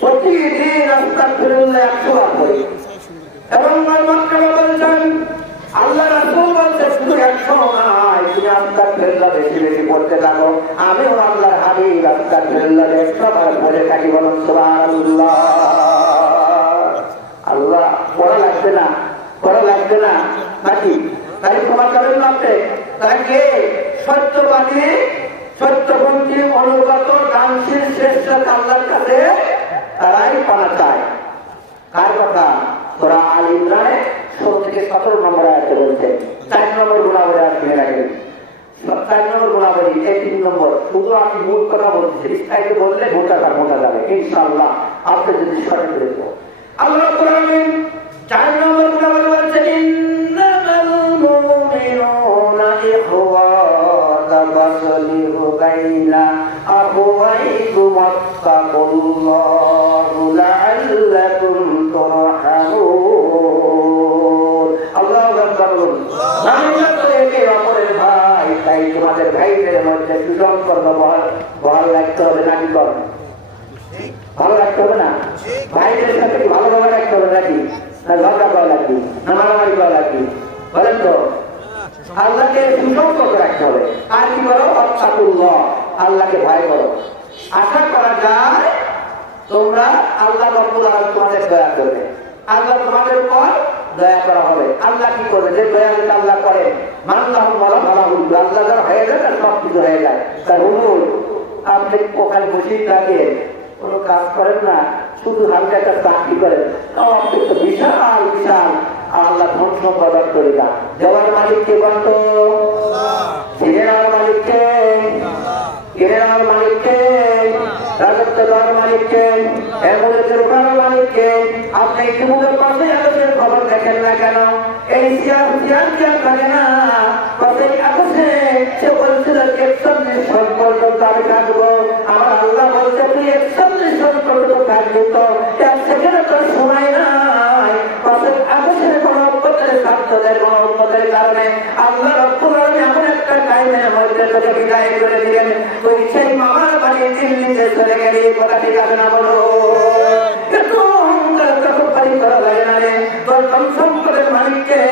প্রতিদিন আস্তাগফিরুল্লাহ 100 বার করি। এবং বলছেন আল্লাহ রাসূল বলছে শুধু 100 নয়, তুমি আস্তাগফিরুল্লাহ বেশি বেশি পড়তে থাকো। আমিও আল্লাহর হাবিব আস্তাগফিরুল্লাহ 100 বার পড়ে থাকি। বলুন সুবহানাল্লাহ। আল্লাহ পড়া লাগবে না, পড়া লাগবে না নাকি? তাই ক্ষমা করেন না আপনি? তাকে সত্যবাদী, সত্যপন্থী, অনুগত, দানশীল, শ্রেষ্ঠ আল্লাহর কাছে তারাই পানা চায়। কার কথা? সূরা আল ইমরানে 16 থেকে 17 নম্বর আয়াতে বলছে। 4 নম্বর গুণাবলী আসলে রাখেন। 4 নম্বর গুণাবলী 3 নম্বর। শুধু আমি মূল কথা বলছি, বিস্তারিত বললে মোটা যাবে ইনশাআল্লাহ, আপনি যদি স্মরণ করে দেবো। আল্লাহ রাব্বুল আলামিন 4 নম্বর গুণাবলী বলছেন ইন্নামাল মুমিনুনা ইখওয়াতা ফাসলিহু বাইনা আখওয়াইকুম ওয়াত্তাকুল্লাহু লাআল্লাকুম তুরহামুন। আল্লাহু আকবার। আমরা তো একে অপরের ভাই, তাই তোমাদের ভাইদের মধ্যে সুসম্পর্ক বহাল রাখতে হবে নাকি? ভালো রাখতে হবে না? ভাইদের সাথে কি ভালো ব্যবহার রাখতে হবে নাকি? না ঝগড়া করা লাগবে, না মারামারি করা লাগবে? বলেন তো। আল্লাহকে সুসম্পর্ক রাখতে হবে। আর কি করো? ওয়াত্তাকুল্লাহ, আল্লাহকে ভয় করো। আশা করা যায় তোমরা আল্লাহ রাব্বুল আলামিন তোমাদের দয়া করবে, আল্লাহ তোমাদের উপর দয়া করা হবে। আল্লাহ কি করবে? যে দয়া আল্লাহ করেন, মানলাহু মালাহুল, আল্লাহ যারা হয়ে যায় তার সব কিছু হয়ে যায়। তার হুজুর আপনি ওখানে বসেই থাকেন, কোনো কাজ করেন না, শুধু হালকা একটা চাকরি করেন, আপনি তো বিশাল বিশাল আল্লাহ ধন সম্পদ করে না। দেওয়ার মালিককে বলতো, ছিনে নেওয়ার মালিককে, কিনে নেওয়ার মালিককে, রাজত্ব দেওয়ার মালিককে, এমনের ওঠার মালিককে। আপনি ইতিমধ্যে পাশে আকাশের খবর দেখেন না কেন? এই সিয়ার থাকে না পাশে আকাশে, সে বলছিল 41 সাল পর্যন্ত আমি থাকবো। আমার আল্লাহ বলছে তুই 41 সাল পর্যন্ত থাকবি, তো 1 সেকেন্ড তোর সময় নাই। পাশে আকাশের কোন উন্নতের স্বার্থদের, কোন উন্নতের কারণে আল্লাহ রাব্বুল আলামিন এমন একটা টাইমের মধ্যে তোকে বিদায় করে দিলেন, তুই সেই মামার বাড়ি দিল্লিতে চলে গেলি। কথা ঠিক আছে না? বলো। একটু অহংকার বাড়ি করা লাগে না রে? তোর ধন সম্পদের মালিককে,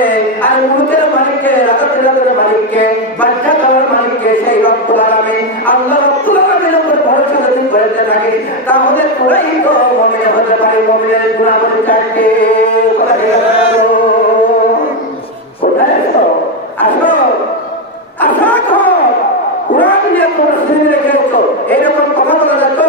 আর মুলকের মালিককে, রাজত্বের মালিককে, বাদশা দেওয়ার মালিককে, সেই রব্বুল আলামিন আল্লাহ রাব্বুল আলামিনের উপর ভরসা যদি করতে থাকি, তাহলে তোরাই তো মুমিন হতে পারি। মুমিনের গুণাবলী 4টি। কথা ঠিক আছে না? কোথায় আছো? আসো, আশা কর কোরআন নিয়ে তোমরা শুনে রেখেছো। এইরকম কথা বলা যেত?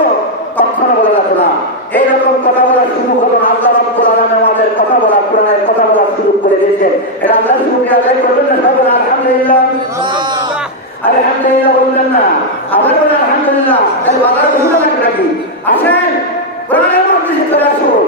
কখনো বলা যেত না। এইরকম কথা বলা শুরু হলো আল্লাহ রাব্বুল আলামিন আমাদের কথা বলা, কোরআনের কথা বলা শুরু করে দিয়েছেন। এটা আল্লাহ শুকরিয়া আদায় করবেন না সবাই? আলহামদুলিল্লাহ, আলহামদুলিল্লাহ বলবেন না? আবার বলেন আলহামদুলিল্লাহ। তাহলে বাজার বুঝতে লাগবে নাকি? আসেন কোরআনের মধ্যে চলে আসুন।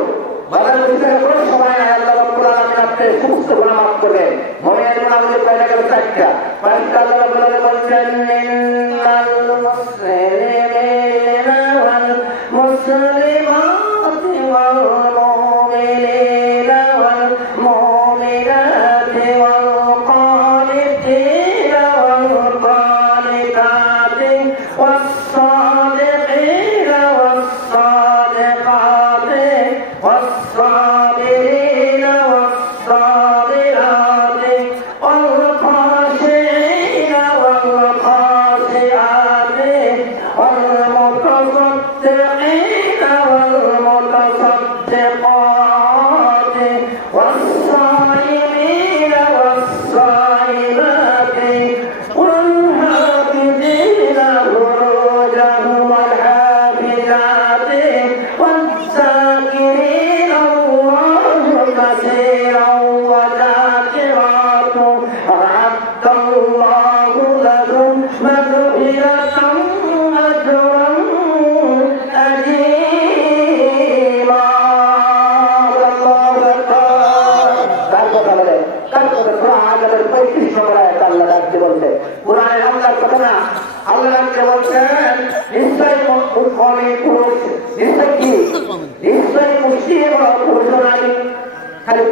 বাজার বুঝতে কোনো সময় নাই। আল্লাহ রাব্বুল আলামিন আপনাকে সমস্ত গুনাহ মাফ করবেন। মুমিনের গুনাহগুলো কয়টা গেল? 4টা। পাঁচটা আল্লাহ রাব্বুল আলামিন বলছেন ইন্নাল মুসলিমিনা ওয়াল মুসলিমাতি ওয়াল মুমিনিনা ওয়াল মুমিনাতি ওয়াল কানিতিনা ওয়াল কানিতাতি ওয়াস সাদিকিনা ওয়াস সাদিকাতি ওয়াস সাবিরিনা ওয়াস সাবিরাতি ওয়াল খাশিঈনা ওয়াল খাশিআতি ওয়াল মুতাসাদ্দিকিনা ওয়াল মুতাসাদ্দিকাতি ওয়াস সাইমিনা ওয়াস সাইমাতি ওয়াল হাফিজিনা ফুরুজাহুম ওয়াল হাফিজাতি ওয়াল যাকিরিনা আল্লাহা কাসীরান ওয়া যাকিরাতু আ'আদ্দাল্লাহু লাহুম মাগফিরাতান ওয়া আজরান আযীমা। আল্লাহু আকবার। কার কথা বলে? কার কথা? সূরা আনামের 35 নম্বর আয়াত আল্লাহ ডাকতে বলছে। কোরআনের আল্লাহর কথা না? আল্লাহ ডাকতে বলছেন নিশ্চয়ই মুমিন পুরুষ, নিশ্চয় কি? নিশ্চয়ই মুসলিম এবং পুরুষ নারী। খালি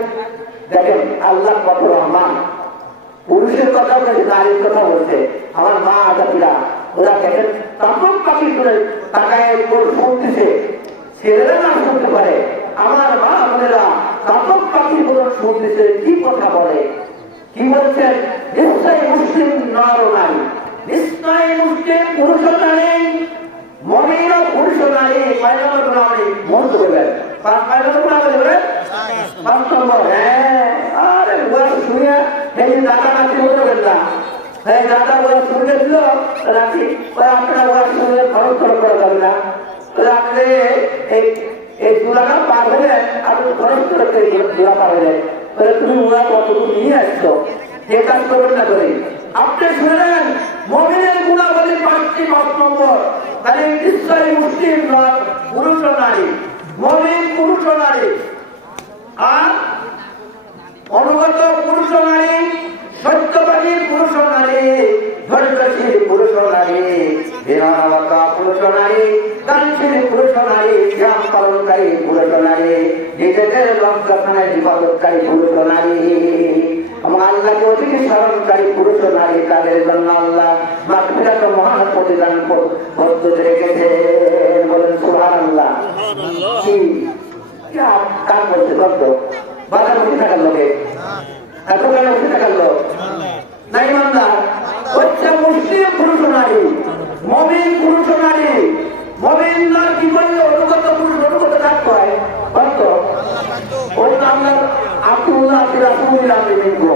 দেখেন আল্লাহ কত রহমান। পুরুষের কথা বলছে, নারীর কথা বলছে। আমার মা আজাদিরা ওরা দেখেন তাপক পাখি করে তাকায় শুনতেছে, ছেলেরা না শুনতে পারে, আমার মা বোনেরা তাপক পাখি গুলো শুনতেছে কি কথা বলে, কি বলছেন? নিশ্চয় মুসলিম নর নারী, নিশ্চয় মুসলিম পুরুষ নারী, মহিলা পুরুষ নারী, কয়লার নারী মন করবেন, হ্যাঁ। আরে ওরা শুনে এই দাদা নাচি বলবেন না, হ্যাঁ দাদা ওরা শুনে দিল রাখি, আপনারা ওরা শুনে খরচ খরচ করা যাবে না, আপনি এই জোড়াটা পার হলে আপনি খরচ করে জোড়া পার হলে তুমি ওরা কতটুকু নিয়ে আসছো, যে কাজ করবেন না করে। আপনি শুনেন মুমিনের গুণাবলী 5টি 5 নম্বর, তাহলে নিশ্চয়ই মুসলিম নয় পুরুষ ও নারী, মুমিন পুরুষ ও নারী, আর অনুগত পুরুষ ও নারী, সত্যবাদী পুরুষ ও নারী, ধৈর্যশীল পুরুষ ও নারী, বিনয়তা পুরুষ ও নারী, দানশীল পুরুষ ও নারী, জ্ঞান পালনকারী পুরুষ ও নারী, নিজেদের লজ্জাখানায় হিফাজতকারী পুরুষ ও নারী, এবং আল্লাহকে অধিক স্মরণকারী পুরুষ ও নারী, তাদের জন্য আল্লাহ মাগফিরাত ও মহান প্রতিদান প্রস্তুত রেখেছেন। বলেন সুবহানাল্লাহ। কি কাজ করছে কত বাজার বসে থাকার লোকে, এত কেন বসে থাকার লোক নাই মামলা হচ্ছে মুসলিম পুরুষ ও নারী, মুমিন পুরুষ ও নারী, মুমিন না কি করলে অনুগত পুরুষ অনুগত থাকতে হয় কত ওই আল্লাহ আব্দুল্লাহ রাসূলুল্লাহ বিনগো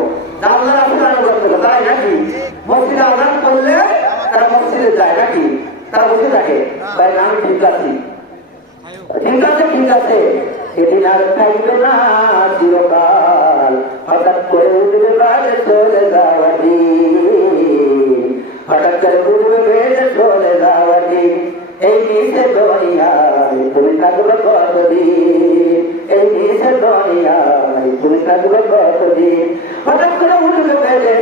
আল্লাহ রাসূল অনুগত তাই নাকি? মসজিদে আযান করলে তারা মসজিদে যায় নাকি? তারা বসে থাকে, তাই আমি ঠিক আছি, ঠিক আছে ঠিক আছে, এদিন আর থাকবে না চিরকাল, হঠাৎ করে উঠবে বাইরে চলে যাওয়া দিন, হঠাৎ করে উঠবে বেড়ে চলে যাওয়া দিন, এই নিচে দরিয়ায় তুমি থাকবে কতদিন, এই নিচে দরিয়ায় তুমি থাকবে কতদিন, হঠাৎ করে উঠবে বেড়ে